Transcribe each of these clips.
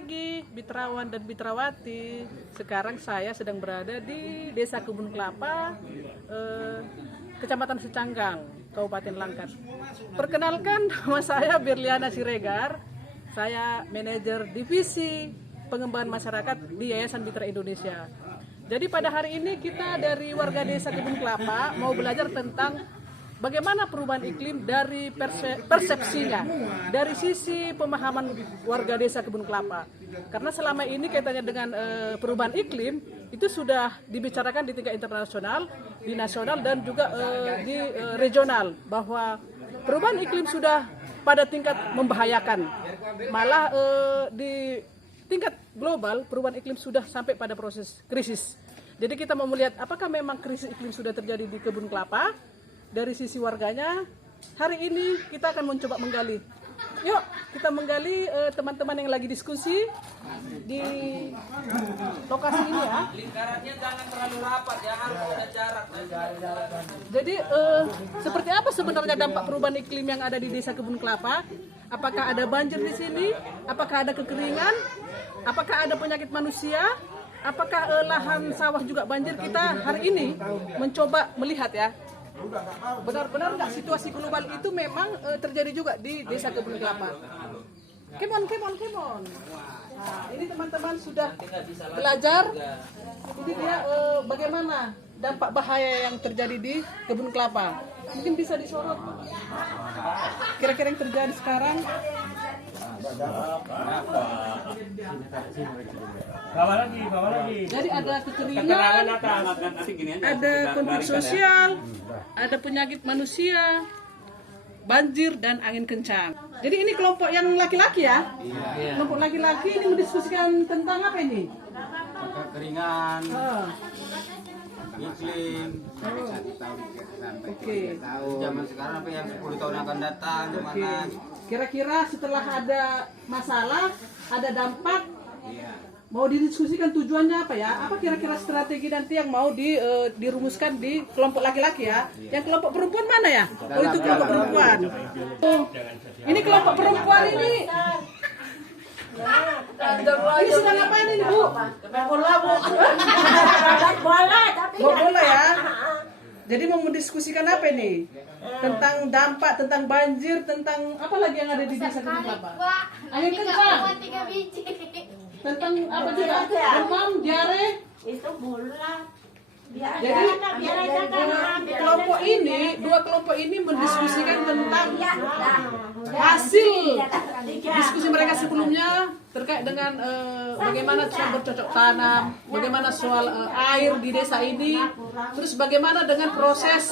pagi, Bitrawan dan Bitrawati. Sekarang saya sedang berada di Desa Kebun Kelapa, Kecamatan Secanggang, Kabupaten Langkat. Perkenalkan, nama saya Berliana Siregar. Saya manajer divisi pengembangan masyarakat di Yayasan Mitra Indonesia. Jadi pada hari ini kita dari warga Desa Kebun Kelapa mau belajar tentang bagaimana perubahan iklim dari persepsinya, dari sisi pemahaman warga Desa Kebun Kelapa. Karena selama ini kaitannya dengan perubahan iklim itu sudah dibicarakan di tingkat internasional, di nasional dan juga di regional, bahwa perubahan iklim sudah pada tingkat membahayakan. Malah di tingkat global perubahan iklim sudah sampai pada proses krisis. Jadi kita mau melihat apakah memang krisis iklim sudah terjadi di Kebun Kelapa. Dari sisi warganya, hari ini kita akan mencoba menggali. Yuk, kita menggali teman-teman yang lagi diskusi di lokasi ini ya. Lingkarannya jangan terlalu rapat ya, harus ada jarak. Jadi seperti apa sebenarnya dampak perubahan iklim yang ada di Desa Kebun Kelapa? Apakah ada banjir di sini? Apakah ada kekeringan? Apakah ada penyakit manusia? Apakah lahan sawah juga banjir? Kita hari ini mencoba melihat ya. Benar-benar nggak situasi global itu memang terjadi juga di Desa Kebun Kelapa. Kemon. Nah, ini teman-teman sudah belajar. Ini dia bagaimana dampak bahaya yang terjadi di Kebun Kelapa. Mungkin bisa disorot. Kira-kira yang terjadi sekarang. Bawa lagi. Jadi ada kekeringan, ada konflik sosial, ada penyakit manusia, banjir dan angin kencang. Jadi ini kelompok yang laki-laki ya? Kelompok laki-laki ini mendiskusikan tentang apa ini? Kekeringan, iklim, Oke. zaman sekarang apa yang 10 tahun akan datang, gimana? Kira-kira setelah ada masalah, ada dampak, mau didiskusikan tujuannya apa ya? Apa kira-kira strategi nanti yang mau dirumuskan di kelompok laki-laki ya? Yang kelompok perempuan mana ya? Oh itu kelompok perempuan. Oh, ini kelompok perempuan ini. Ini sedang ngapain ini Bu? Bola Bu. Bola tapi Bola ya. Jadi mau mendiskusikan apa ini? Tentang dampak, tentang banjir, tentang apa lagi yang ada di Desa Kebun Kelapa? Angin kencang. Tentang apa juga? Demam, diare. itu bola. Biar Jadi aja kan kelompok ini, dua kelompok ini mendiskusikan tentang hasil diskusi mereka sebelumnya terkait dengan bagaimana soal bercocok tanam, bagaimana soal air di desa ini, terus bagaimana dengan proses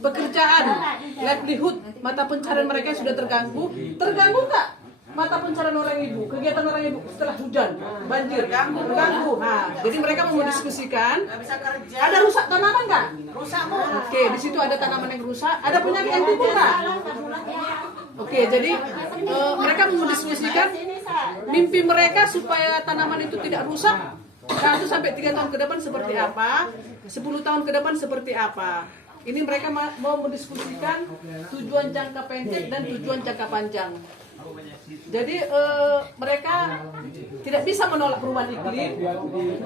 pekerjaan, livelihood, mata pencarian mereka yang sudah terganggu nggak? Mata pencarian orang ibu, kegiatan orang ibu setelah hujan, banjir, terganggu. Nah, jadi mereka mau mendiskusikan. Ada rusak tanaman nggak? Rusak Bu. Oke, di situ ada tanaman yang rusak. Ada penyakit yang timbul nggak? Oke, jadi mereka mau mendiskusikan mimpi mereka supaya tanaman itu tidak rusak. 1 sampai 3 tahun ke depan seperti apa? 10 tahun ke depan seperti apa? Ini mereka mau mendiskusikan tujuan jangka pendek dan tujuan jangka panjang. Jadi mereka tidak bisa menolak perubahan iklim,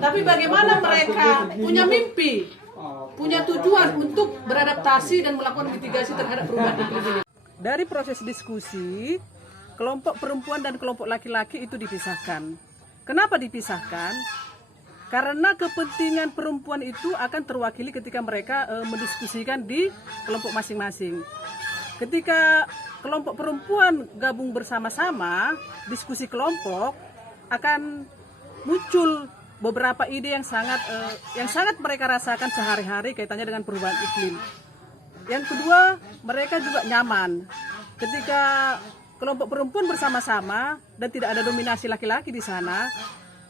tapi bagaimana mereka punya mimpi, punya tujuan untuk beradaptasi dan melakukan mitigasi terhadap perubahan iklim ini. Dari proses diskusi, kelompok perempuan dan kelompok laki-laki itu dipisahkan. Kenapa dipisahkan? Karena kepentingan perempuan itu akan terwakili ketika mereka mendiskusikan di kelompok masing-masing. Ketika kelompok perempuan gabung bersama-sama, diskusi kelompok akan muncul beberapa ide yang sangat mereka rasakan sehari-hari kaitannya dengan perubahan iklim. Yang kedua, mereka juga nyaman ketika kelompok perempuan bersama-sama dan tidak ada dominasi laki-laki di sana.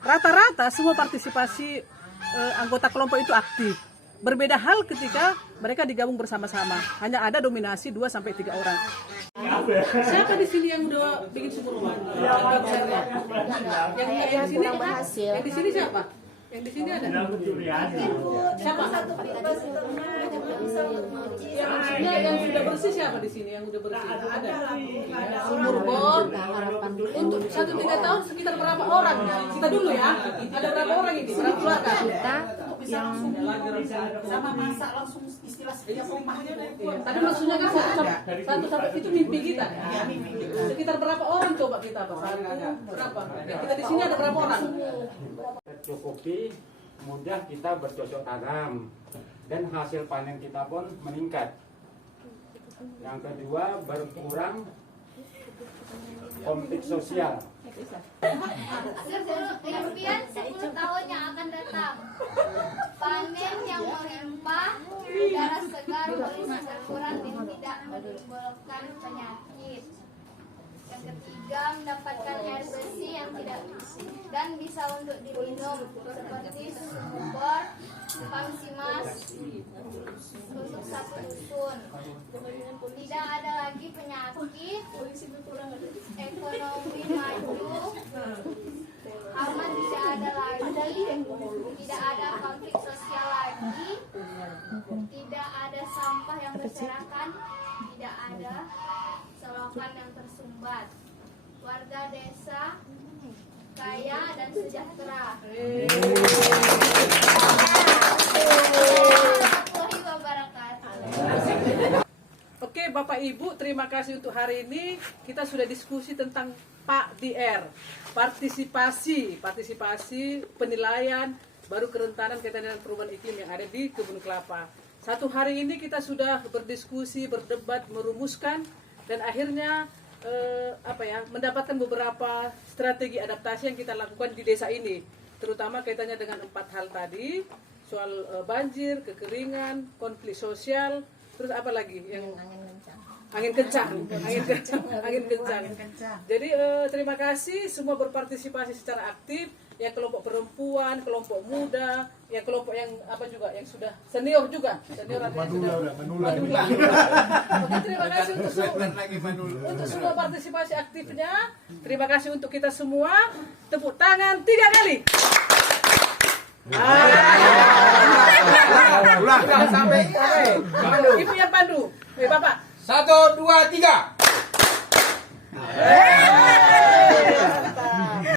Rata-rata semua partisipasi anggota kelompok itu aktif. Berbeda hal ketika mereka digabung bersama-sama, hanya ada dominasi 2 sampai 3 orang. Siapa di sini yang udah bikin sumur rumah? Yang di sini? berhasil. Yang di sini siapa? Yang di sini ada. Bilang Suryani. Siapa? Ya, maksudnya yang sudah bersih siapa di sini? Yang sudah bersih ada. Umur bor. Untuk 1-3 tahun sekitar berapa orang? Kita dulu ya. Ada berapa orang ini? Berapa keluarga? Sama masak langsung istilah setiap rumahnya. Tadi maksudnya kan satu sampai itu mimpi kita. Sekitar berapa orang coba kita Pak? Berapa? Kita di sini ada berapa orang? Tercukupi, mudah kita bercocok tanam dan hasil panen kita pun meningkat. Yang kedua, berkurang konflik sosial. Impian 10 tahun yang akan datang. Panen yang melimpah, udara segar, polisi berkurang dan tidak menimbulkan penyakit. Yang ketiga, mendapatkan air bersih yang tidak dan bisa untuk diminum seperti sumber Pamsimas untuk satu dusun. Tidak ada lagi penyakit, ekonomi maju, aman tidak ada lagi, tidak ada konflik sosial lagi, tidak ada sampah yang berserakan, tidak ada selokan yang tersumbat. Warga desa kaya dan sejahtera. Warahmatullahi wabarakatuh. Oke Bapak Ibu, terima kasih untuk hari ini. Kita sudah diskusi tentang PAKDR, partisipasi penilaian baru kerentanan kaitan dengan perubahan iklim yang ada di Kebun Kelapa. Satu hari ini kita sudah berdiskusi, berdebat, merumuskan dan akhirnya mendapatkan beberapa strategi adaptasi yang kita lakukan di desa ini, terutama kaitannya dengan 4 hal tadi, soal banjir, kekeringan, konflik sosial, terus apa lagi yang angin kencang. Jadi terima kasih semua berpartisipasi secara aktif, yang kelompok perempuan, kelompok muda, yang kelompok yang yang sudah senior juga, Madula. Oke, terima kasih untuk semua partisipasi aktifnya. Terima kasih untuk kita semua. Tepuk tangan 3 kali. Ulang sampai. Ibu yang pandu. Bapak. 1, 2, 3.